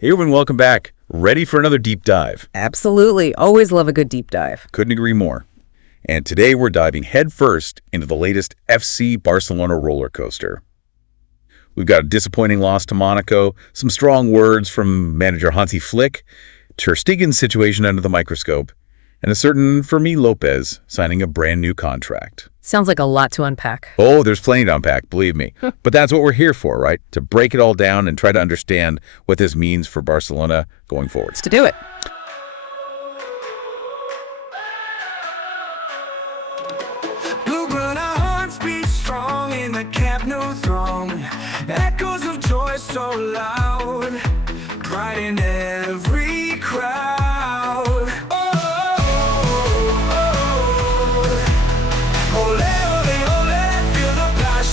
Hey everyone, welcome back. Ready for another deep dive? Absolutely. Always love a good deep dive. Couldn't agree more. And today we're diving headfirst into the latest FC Barcelona roller coaster. We've got a disappointing loss to Monaco, some strong words from manager Hansi Flick, Ter Stegen's situation under the microscope, and a certain Fermín López signing a brand new contract. Sounds like a lot to unpack. Oh, there's plenty to unpack, believe me. But that's what we're here for, right? To break it all down and try to understand what this means for Barcelona going forward. Let's do it. Blue-brown, our hearts beat strong in the Camp Nou throng. Echoes of joy so loud, pride in every crowd.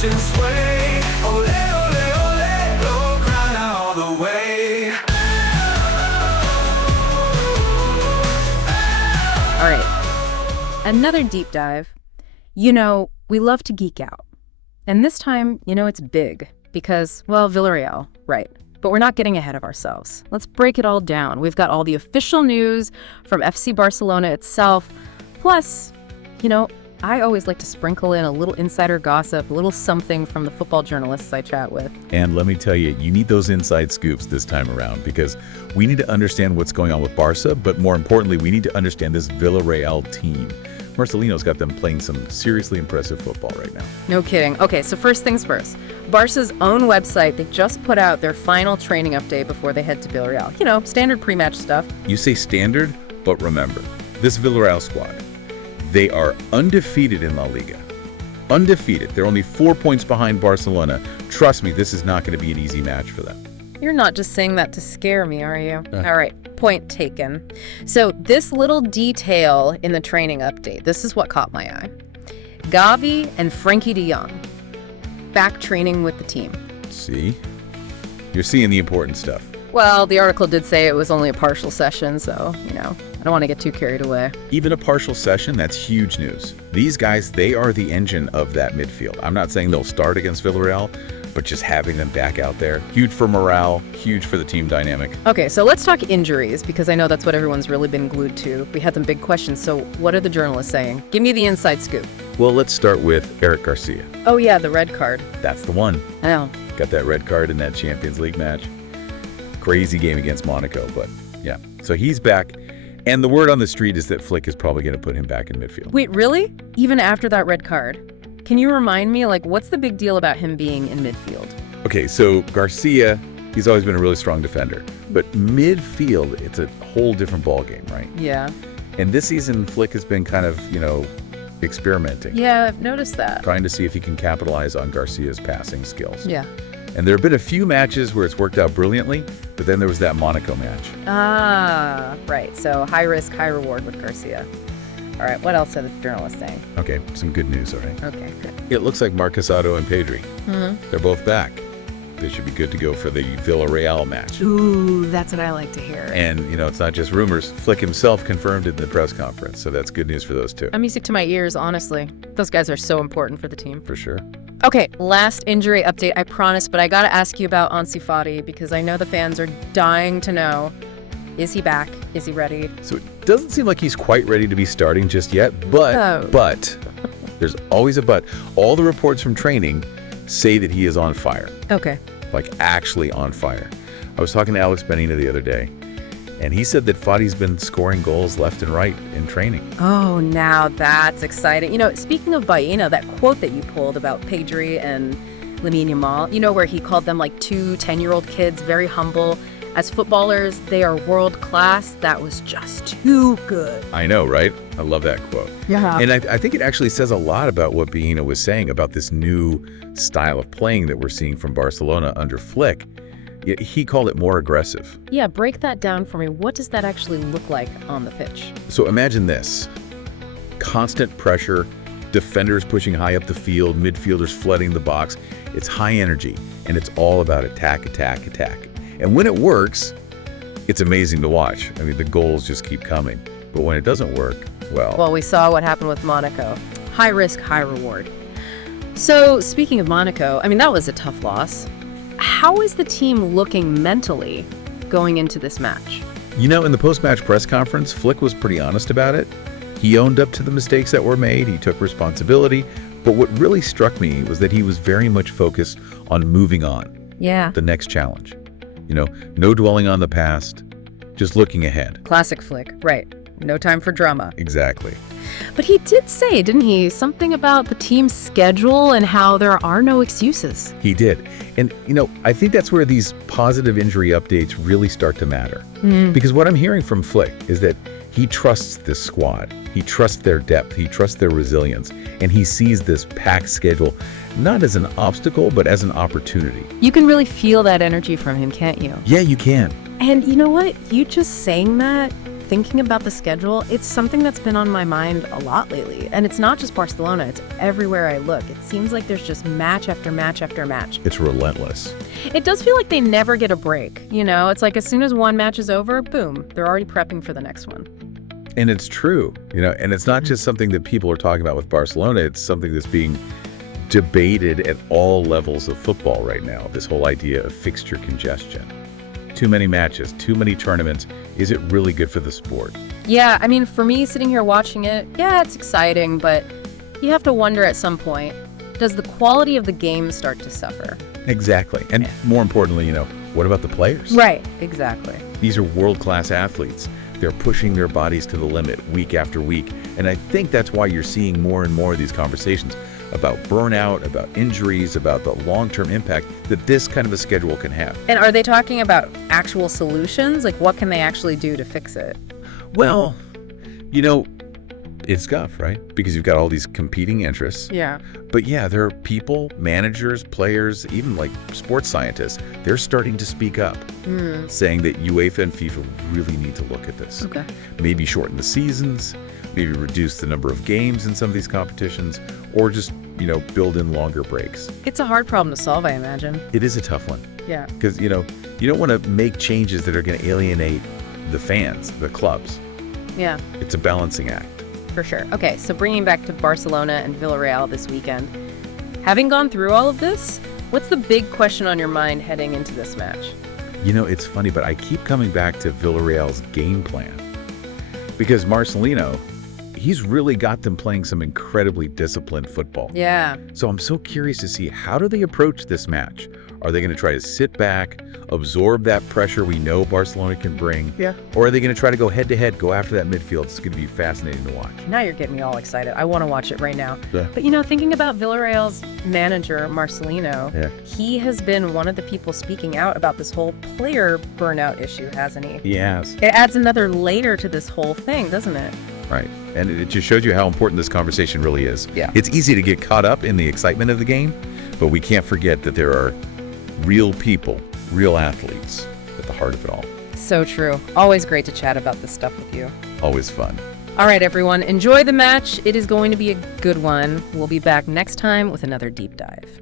Sway. Ole, ole, ole, blow crown all the way. All right. Another deep dive. You know, we love to geek out. And this time, it's big because, well, Villarreal, right. But we're not getting ahead of ourselves. Let's break it all down. We've got all the official news from FC Barcelona itself. Plus, I always like to sprinkle in a little insider gossip, a little something from the football journalists I chat with. And let me tell you, you need those inside scoops this time around because we need to understand what's going on with Barca, but more importantly, we need to understand this Villarreal team. Marcelino's got them playing some seriously impressive football right now. No kidding. Okay, so first things first. Barca's own website, they just put out their final training update before they head to Villarreal. Standard pre-match stuff. You say standard, but remember, this Villarreal squad, they are undefeated in La Liga. Undefeated. They're only 4 points behind Barcelona. Trust me, this is not going to be an easy match for them. You're not just saying that to scare me, are you? All right, point taken. So this little detail in the training update, this is what caught my eye. Gavi and Frenkie de Jong back training with the team. See? You're seeing the important stuff. Well, the article did say it was only a partial session, so, I don't want to get too carried away. Even a partial session, that's huge news. These guys, they are the engine of that midfield. I'm not saying they'll start against Villarreal, but just having them back out there, huge for morale, huge for the team dynamic. Okay, so let's talk injuries, because I know that's what everyone's really been glued to. We had some big questions, so what are the journalists saying? Give me the inside scoop. Well, let's start with Eric García. Oh yeah, the red card. That's the one. I know. Got that red card in that Champions League match. Crazy game against Monaco, but yeah. So he's back. And the word on the street is that Flick is probably going to put him back in midfield. Wait, really? Even after that red card? Can you remind me, what's the big deal about him being in midfield? Okay, so Garcia, he's always been a really strong defender. But midfield, it's a whole different ballgame, right? Yeah. And this season, Flick has been kind of, experimenting. Yeah, I've noticed that. Trying to see if he can capitalize on Garcia's passing skills. Yeah. And there have been a few matches where it's worked out brilliantly, but then there was that Monaco match. Ah, right. So high risk, high reward with Garcia. All right, what else are the journalists saying? Okay, some good news, all right? Okay, good. It looks like Marcasado and Pedri. They're both back. They should be good to go for the Villarreal match. Ooh, that's what I like to hear. And, it's not just rumors. Flick himself confirmed it in the press conference, so that's good news for those two. Music to my ears, honestly. Those guys are so important for the team. For sure. Okay, last injury update, I promise, but I gotta ask you about Ansu Fati because I know the fans are dying to know. Is he back? Is he ready? So it doesn't seem like he's quite ready to be starting just yet, but there's always a but. All the reports from training say that he is on fire. Okay. Actually on fire. I was talking to Alex Benina the other day, and he said that Fati's been scoring goals left and right in training. Oh, now that's exciting. Speaking of Baena, that quote that you pulled about Pedri and Lamine Yamal, where he called them two 10-year-old kids, very humble. As footballers, they are world class. That was just too good. I know, right? I love that quote. Yeah. And I think it actually says a lot about what Baena was saying about this new style of playing that we're seeing from Barcelona under Flick. He called it more aggressive. Yeah, break that down for me. What does that actually look like on the pitch? So imagine this. Constant pressure, defenders pushing high up the field, midfielders flooding the box. It's high energy, and it's all about attack, attack, attack. And when it works, it's amazing to watch. The goals just keep coming. But when it doesn't work, well, we saw what happened with Monaco. High risk, high reward. So speaking of Monaco, that was a tough loss. How is the team looking mentally going into this match? You know, in the post-match press conference, Flick was pretty honest about it. He owned up to the mistakes that were made. He took responsibility. But what really struck me was that he was very much focused on moving on, Yeah. the next challenge. You know, no dwelling on the past, just looking ahead. Classic Flick, right. No time for drama. Exactly. But he did say, didn't he, something about the team's schedule and how there are no excuses. He did. And, you know, I think that's where these positive injury updates really start to matter. Because what I'm hearing from Flick is that he trusts this squad. He trusts their depth. He trusts their resilience. And he sees this packed schedule not as an obstacle, but as an opportunity. You can really feel that energy from him, can't you? Yeah, you can. And you know what? You just saying that, thinking about the schedule, it's something that's been on my mind a lot lately. And it's not just Barcelona, it's everywhere I look. It seems like there's just match after match after match. It's relentless. It does feel like they never get a break, you know? It's like as soon as one match is over, boom, they're already prepping for the next one. And it's true, you know, and it's not just something that people are talking about with Barcelona. It's something that's being debated at all levels of football right now, this whole idea of fixture congestion. Too many matches, too many tournaments. Is it really good for the sport? Yeah, I mean, for me, sitting here watching it, yeah, it's exciting, but you have to wonder at some point, does the quality of the game start to suffer? Exactly. And more importantly, you know, what about the players? Right, exactly. These are world-class athletes. They're pushing their bodies to the limit week after week. And I think that's why you're seeing more and more of these conversations about burnout, about injuries, about the long-term impact that this kind of a schedule can have. And are they talking about actual solutions? Like, what can they actually do to fix it? Well, you know, it's tough, right? Because you've got all these competing interests. Yeah. But yeah, there are people, managers, players, even like sports scientists, they're starting to speak up, saying that UEFA and FIFA really need to look at this. Okay. Maybe shorten the seasons, maybe reduce the number of games in some of these competitions, or just, you know, build in longer breaks. It's a hard problem to solve, I imagine. It is a tough one. Yeah. Because, you know, you don't want to make changes that are going to alienate the fans, the clubs. Yeah. It's a balancing act. For sure. Okay, so bringing back to Barcelona and Villarreal this weekend. Having gone through all of this, what's the big question on your mind heading into this match? You know, it's funny, but I keep coming back to Villarreal's game plan. Because Marcelino, he's really got them playing some incredibly disciplined football. Yeah. So I'm so curious to see, how do they approach this match? Are they going to try to sit back, absorb that pressure we know Barcelona can bring? Yeah. Or are they going to try to go head-to-head, go after that midfield? It's going to be fascinating to watch. Now you're getting me all excited. I want to watch it right now. Yeah. But, you know, thinking about Villarreal's manager, Marcelino, he has been one of the people speaking out about this whole player burnout issue, hasn't he? Yes. It adds another layer to this whole thing, doesn't it? Right. And it just shows you how important this conversation really is. Yeah. It's easy to get caught up in the excitement of the game, but we can't forget that there are real people, real athletes at the heart of it all. So true. Always great to chat about this stuff with you. Always fun. All right, everyone, enjoy the match. It is going to be a good one. We'll be back next time with another deep dive.